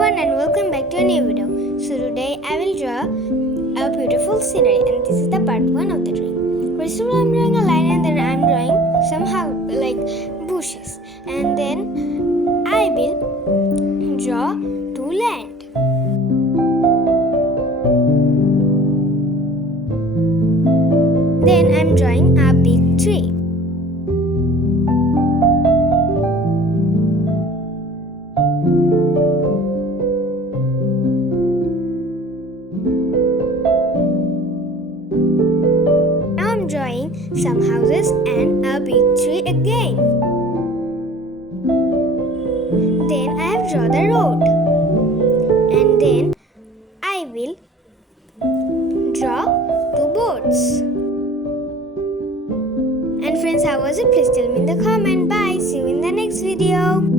everyone and welcome back to a new video. So today I will draw a beautiful scenery and this is the part 1 of the drawing. First of all I'm drawing a line and then I'm drawing somehow like bushes and then I will draw two land. Then I'm drawing a big tree. Now I'm drawing some houses and a big tree again. Then I have drawn the road. And then I will draw two boats. And friends, how was it? Please tell me in the comment. Bye. See you in the next video.